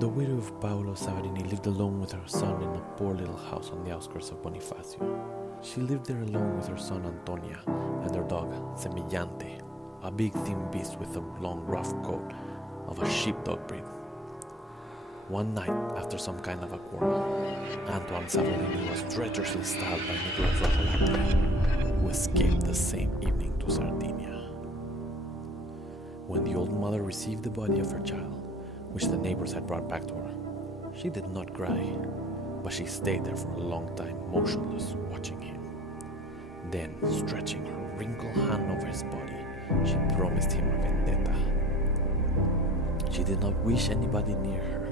The widow of Paolo Savarini lived alone with her son in a poor little house on the outskirts of Bonifacio. She lived there alone with her son Antonia and their dog Semillante, a big thin beast with a long rough coat of a sheepdog breed. One night, after some kind of a quarrel, Antoine Savarini was treacherously stabbed by Nicolas Ravolati, who escaped the same evening to Sardinia. When the old mother received the body of her child, which the neighbors had brought back to her, she did not cry, but she stayed there for a long time, motionless, watching him. Then, stretching her wrinkled hand over his body, she promised him a vendetta. She did not wish anybody near her,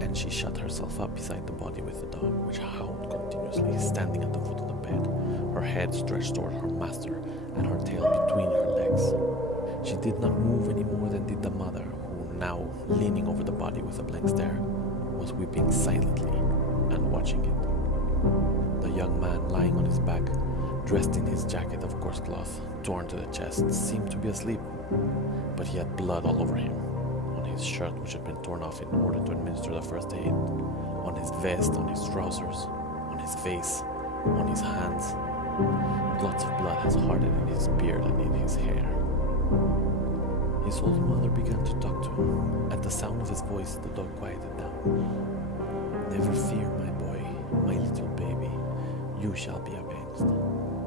and she shut herself up beside the body with the dog, which howled continuously, standing at the foot of the bed, her head stretched toward her master and her tail between her legs. She did not move any more than did the mother, who now, leaning over the body with a blank stare, was weeping silently and watching it. The young man, lying on his back, dressed in his jacket of coarse cloth, torn to the chest, seemed to be asleep, but he had blood all over him, on his shirt which had been torn off in order to administer the first aid, on his vest, on his trousers, on his face, on his hands. Lots of blood has hardened in his beard and in his hair. His old mother began to talk to him. At the sound of his voice, the dog quieted down. "Never fear, my boy, my little baby, you shall be avenged.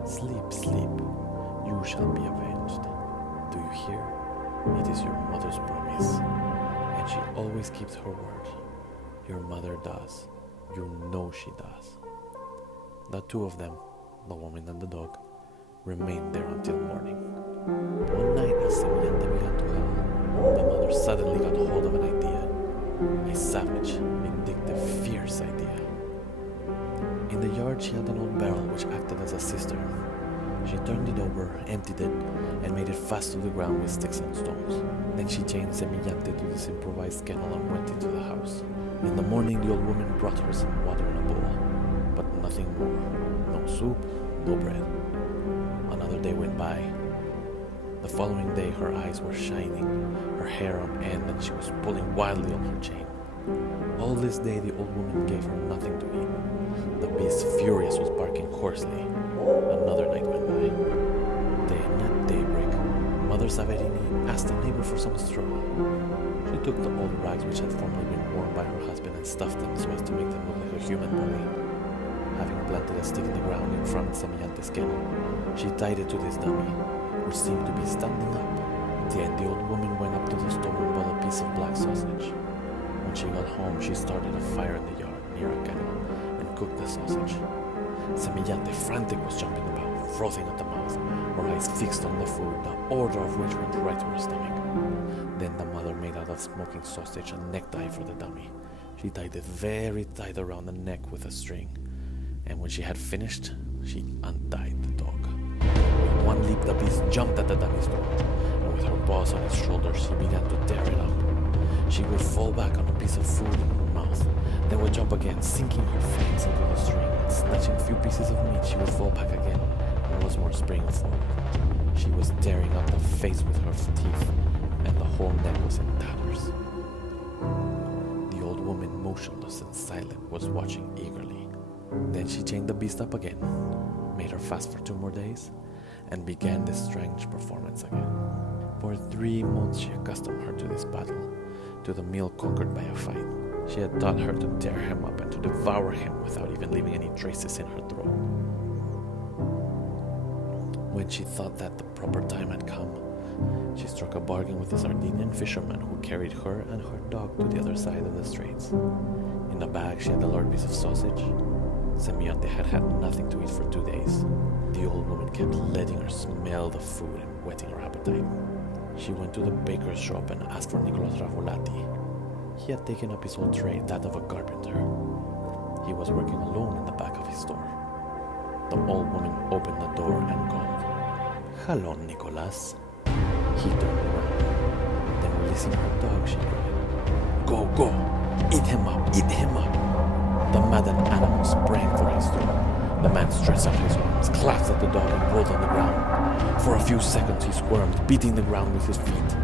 Sleep, sleep, you shall be avenged. Do you hear? It is your mother's promise, and she always keeps her word. Your mother does. You know she does." The two of them, the woman and the dog, remained there until morning. One night, as Semillante began to howl, the mother suddenly got hold of an idea. A savage, vindictive, fierce idea. In the yard she had an old barrel which acted as a cistern. She turned it over, emptied it, and made it fast to the ground with sticks and stones. Then she chained Semillante to this improvised kennel and went into the house. In the morning the old woman brought her some water in a bowl, but nothing more. No soup, no bread. Another day went by. The following day her eyes were shining, her hair on end, and she was pulling wildly on her chain. All this day the old woman gave her nothing to eat. The beast, furious, was barking hoarsely. Another night went by. Then at daybreak, Mother Savarini asked a neighbor for some straw. She took the old rags which had formerly been worn by her husband and stuffed them so as to make them look like a human body. Having planted a stick in the ground in front of Semillante's kennel, she tied it to this dummy, which seemed to be standing up. Then the old woman went up to the stove and bought a piece of black sausage. When she got home, she started a fire in the yard near a kennel and cooked the sausage. Semillante, frantic, was jumping about, frothing at the mouth, her eyes fixed on the food, the odor of which went right to her stomach. Then the mother made out of smoking sausage a necktie for the dummy. She tied it very tight around the neck with a string, and when she had finished, she untied the dog. With one leap, the beast jumped at the dummy's throat, and with her paws on its shoulders, she began to tear it up. She would fall back on a piece of food in her mouth, then would jump again, sinking her fangs into the string, and snatching a few pieces of meat, she would fall back again, and once more spring forward. She was tearing up the face with her teeth, and the whole neck was in tatters. The old woman, motionless and silent, was watching eagerly. Then she chained the beast up again, made her fast for 2 more days, and began this strange performance again. For 3 months she accustomed her to this battle, to the meal conquered by a fight. She had taught her to tear him up and to devour him without even leaving any traces in her throat. When she thought that the proper time had come, she struck a bargain with a Sardinian fisherman who carried her and her dog to the other side of the straits. In the bag she had a large piece of sausage. Semillante had had nothing to eat for 2 days. The old woman kept letting her smell the food and whetting her appetite. She went to the baker's shop and asked for Nicolas Ravolati. He had taken up his old trade, that of a carpenter. He was working alone in the back of his store. The old woman opened the door and called, "Hello, Nicolas." He turned around. Then releasing her dog, she cried, "Go, go! Eat him up! Eat him up!" The maddened animal sprang for his throat. The man stretched out his arms, clasped at the dog, and rolled on the ground. For a few seconds he squirmed, beating the ground with his feet.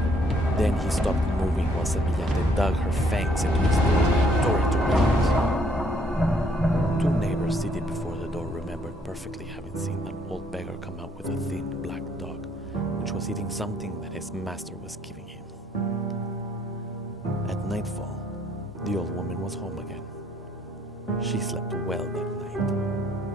Then he stopped moving while Semillante dug her fangs into his throat and tore it to ribbons. Two neighbors seated before the door remembered perfectly having seen an old beggar come out with a thin black dog, which was eating something that his master was giving him. At nightfall, the old woman was home again. She slept well that night.